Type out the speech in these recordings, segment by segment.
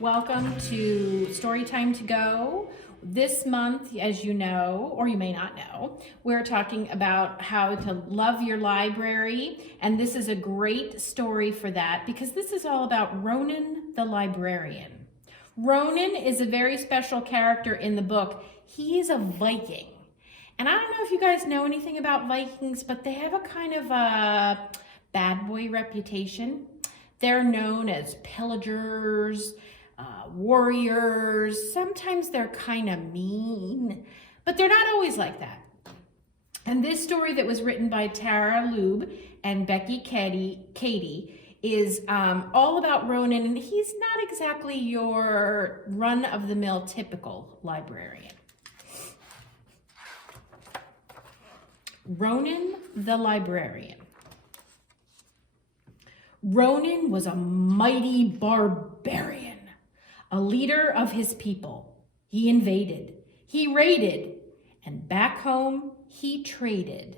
Welcome to Storytime to Go. This month, as you know, or you may not know, we're talking about how to love your library. And this is a great story for that because this is all about Ronan the Librarian. Ronan is a very special character in the book. He is a Viking. And I don't know if you guys know anything about Vikings, but they have a kind of a bad boy reputation. They're known as pillagers, warriors. Sometimes they're kind of mean, but they're not always like that. And this story that was written by Tara Lube and Becky Katie is all about Ronan, and he's not exactly your run-of-the-mill typical librarian. Ronan the Librarian. Ronan was a mighty barbarian, a leader of his people. He invaded, he raided, and back home he traded.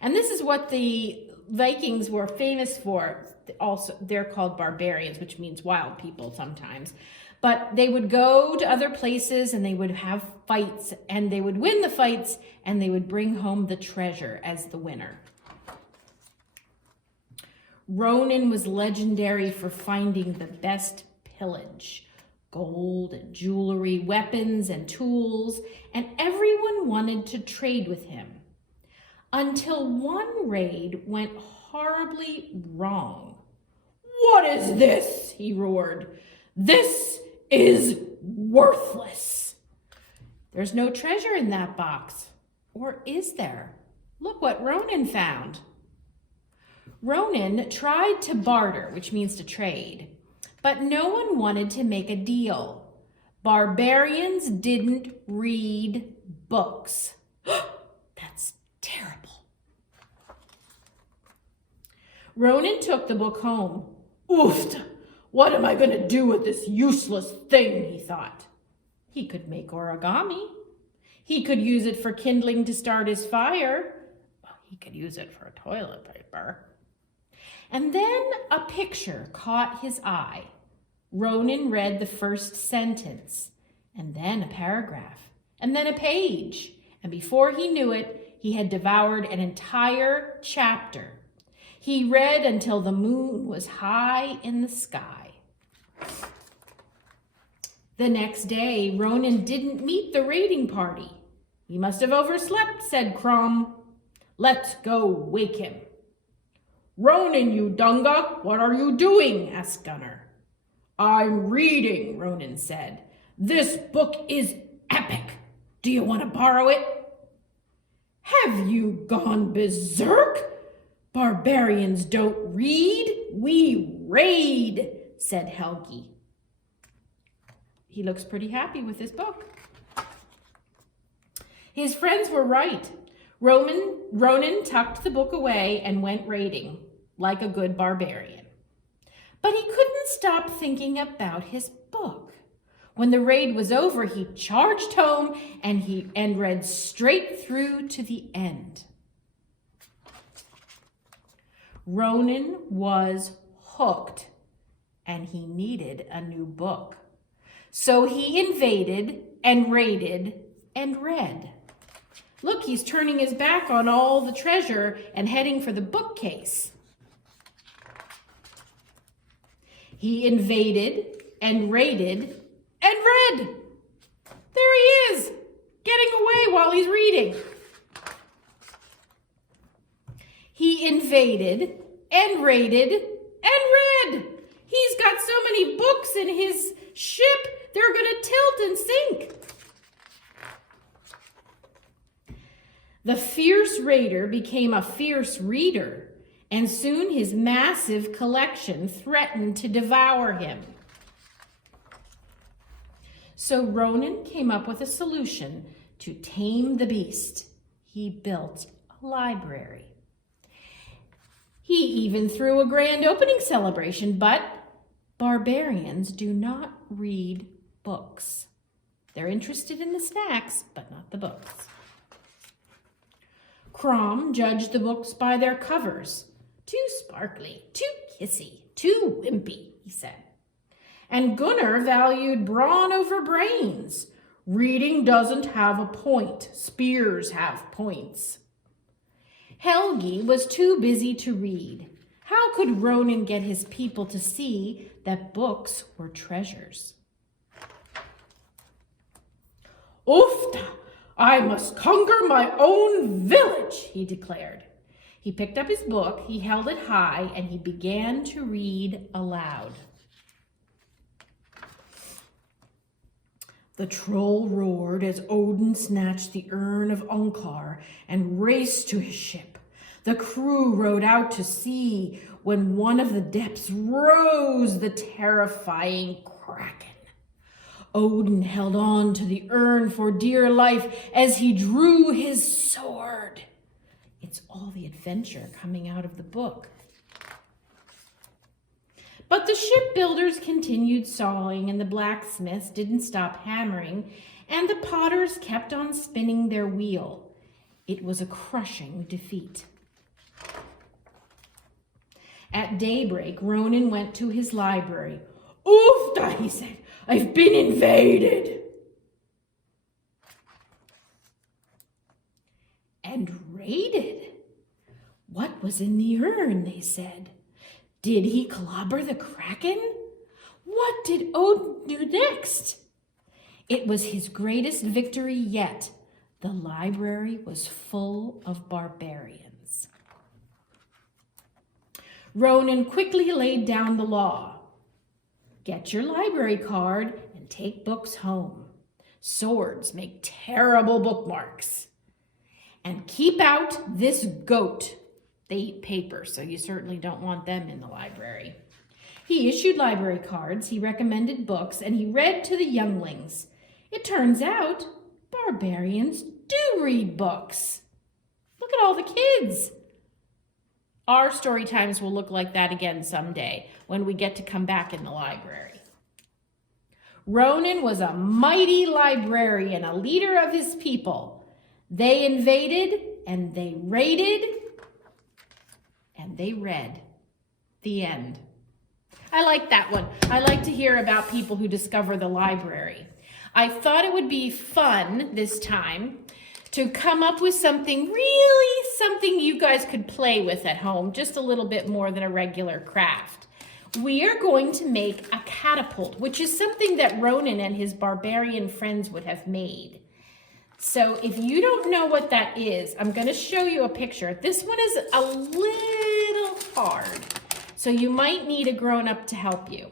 And this is what the Vikings were famous for. Also, they're called barbarians, which means wild people sometimes. But they would go to other places and they would have fights, and they would win the fights, and they would bring home the treasure as the winner. Ronan was legendary for finding the best pillage, gold and jewelry, weapons and tools, and everyone wanted to trade with him. Until one raid went horribly wrong. "What is this?" he roared. "This is worthless. There's no treasure in that box. Or is there? Look what Ronan found." Ronan tried to barter, which means to trade, but no one wanted to make a deal. Barbarians didn't read books. That's terrible. Ronan took the book home. "Oof, what am I going to do with this useless thing?" he thought. He could make origami. He could use it for kindling to start his fire. Well, he could use it for toilet paper. And then a picture caught his eye. Ronan read the first sentence, and then a paragraph, and then a page. And before he knew it, he had devoured an entire chapter. He read until the moon was high in the sky. The next day, Ronan didn't meet the raiding party. "He must have overslept," said Crom. "Let's go wake him." "Ronan, you dunga, what are you doing?" asked Gunnar. "I'm reading," Ronan said. "This book is epic. Do you want to borrow it?" "Have you gone berserk? Barbarians don't read, we raid," said Helgi. He looks pretty happy with this book. His friends were right. Ronan tucked the book away and went raiding like a good barbarian. But he couldn't stop thinking about his book. When the raid was over, he charged home and read straight through to the end. Ronan was hooked, and he needed a new book. So he invaded and raided and read. Look, he's turning his back on all the treasure and heading for the bookcase. He invaded and raided and read. There he is, getting away while he's reading. He invaded and raided and read. He's got so many books in his ship, they're going to tilt and sink. The fierce raider became a fierce reader, and soon his massive collection threatened to devour him. So Ronan came up with a solution to tame the beast. He built a library. He even threw a grand opening celebration, but barbarians do not read books. They're interested in the snacks, but not the books. Crom judged the books by their covers. "Too sparkly, too kissy, too wimpy," he said. And Gunnar valued brawn over brains. Reading doesn't have a point. Spears have points. Helgi was too busy to read. How could Ronan get his people to see that books were treasures? Oofta! I must conquer my own village, he declared. He picked up his book, he held it high, and he began to read aloud. The troll roared as Odin snatched the urn of Unkar and raced to his ship. The crew rowed out to sea when one of the depths rose the terrifying kraken. Odin held on to the urn for dear life as he drew his sword. It's all the adventure coming out of the book. But the shipbuilders continued sawing, and the blacksmiths didn't stop hammering, and the potters kept on spinning their wheel. It was a crushing defeat. At daybreak, Ronan went to his library. Oofda, he said, I've been invaded. And raided? What was in the urn, they said. Did he clobber the kraken? What did Odin do next? It was his greatest victory yet. The library was full of barbarians. Ronan quickly laid down the law. Get your library card and take books home. Swords make terrible bookmarks. And keep out this goat. They eat paper, so you certainly don't want them in the library. He issued library cards, he recommended books, and he read to the younglings. It turns out barbarians do read books. Look at all the kids. Our story times will look like that again someday when we get to come back in the library. Ronan was a mighty librarian, a leader of his people. They invaded and they raided and they read. The end. I like that one. I like to hear about people who discover the library. I thought it would be fun this time to come up with something you guys could play with at home, just a little bit more than a regular craft. We are going to make a catapult, which is something that Ronan and his barbarian friends would have made. So if you don't know what that is, I'm going to show you a picture. This one is a little hard, so you might need a grown-up to help you.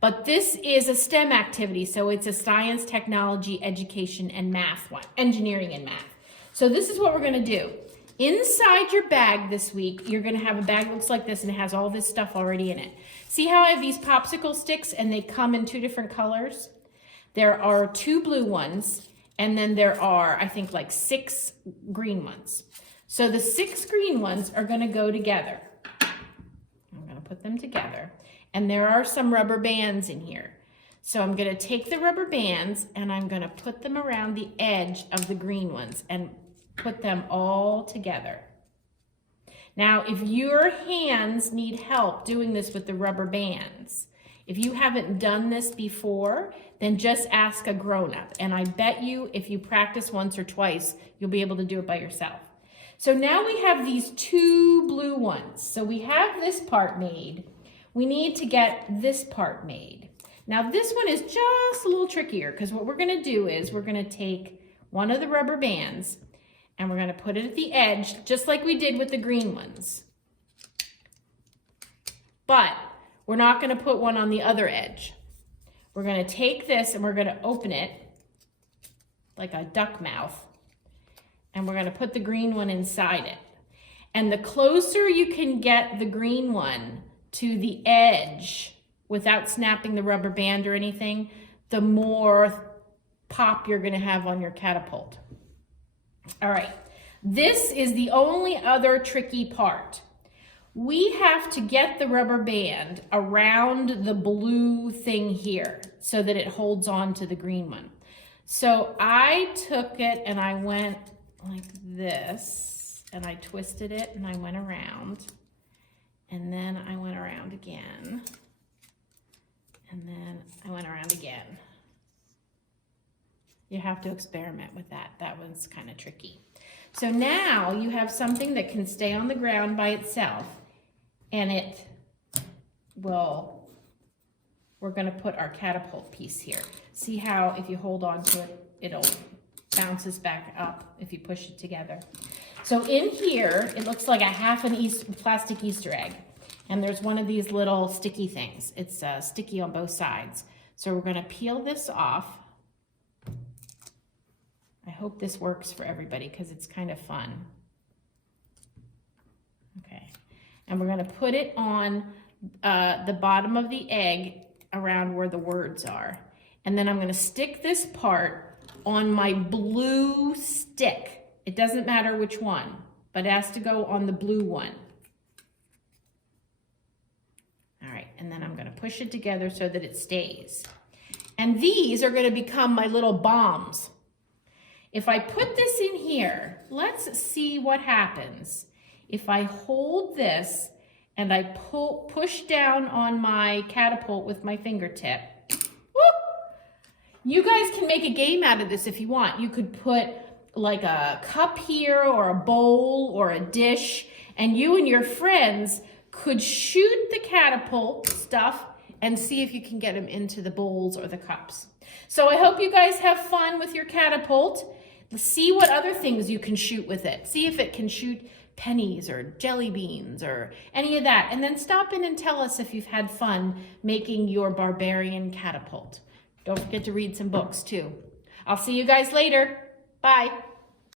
But this is a STEM activity, so it's a science, technology, education, and math one, engineering and math. So this is what we're going to do. Inside your bag this week, you're going to have a bag that looks like this, and it has all this stuff already in it. See how I have these popsicle sticks, and they come in 2 different colors? There are 2 blue ones, and then there are, I think, like 6 green ones. So the 6 green ones are going to go together. I'm going to put them together. And there are some rubber bands in here. So I'm going to take the rubber bands and I'm going to put them around the edge of the green ones and put them all together. Now, if your hands need help doing this with the rubber bands, if you haven't done this before, then just ask a grown-up. And I bet you if you practice once or twice, you'll be able to do it by yourself. So now we have these 2 blue ones. So we have this part made. We need to get this part made. Now this one is just a little trickier because what we're going to do is we're going to take one of the rubber bands and we're going to put it at the edge just like we did with the green ones. But we're not going to put one on the other edge. We're going to take this and we're going to open it like a duck mouth and we're going to put the green one inside it. And the closer you can get the green one to the edge without snapping the rubber band or anything, the more pop you're going to have on your catapult. All right, this is the only other tricky part. We have to get the rubber band around the blue thing here so that it holds on to the green one. So I took it and I went like this and I twisted it and I went around. And then I went around again. And then I went around again. You have to experiment with that. That one's kind of tricky. So now you have something that can stay on the ground by itself, and it will, we're going to put our catapult piece here. See how if you hold on to it, it'll bounces back up if you push it together. So in here, it looks like a half an plastic Easter egg. And there's one of these little sticky things. It's sticky on both sides. So we're going to peel this off. I hope this works for everybody because it's kind of fun. Okay. And we're going to put it on the bottom of the egg around where the words are. And then I'm going to stick this part on my blue stick. It doesn't matter which one, but it has to go on the blue one. All right, and then I'm going to push it together so that it stays. And these are going to become my little bombs. If I put this in here, let's see what happens. If I hold this and I push down on my catapult with my fingertip, you guys can make a game out of this if you want. You could put like a cup here or a bowl or a dish, and you and your friends could shoot the catapult stuff and see if you can get them into the bowls or the cups. So I hope you guys have fun with your catapult. See what other things you can shoot with it. See if it can shoot pennies or jelly beans or any of that. And then stop in and tell us if you've had fun making your barbarian catapult. Don't forget to read some books too. I'll see you guys later. Bye.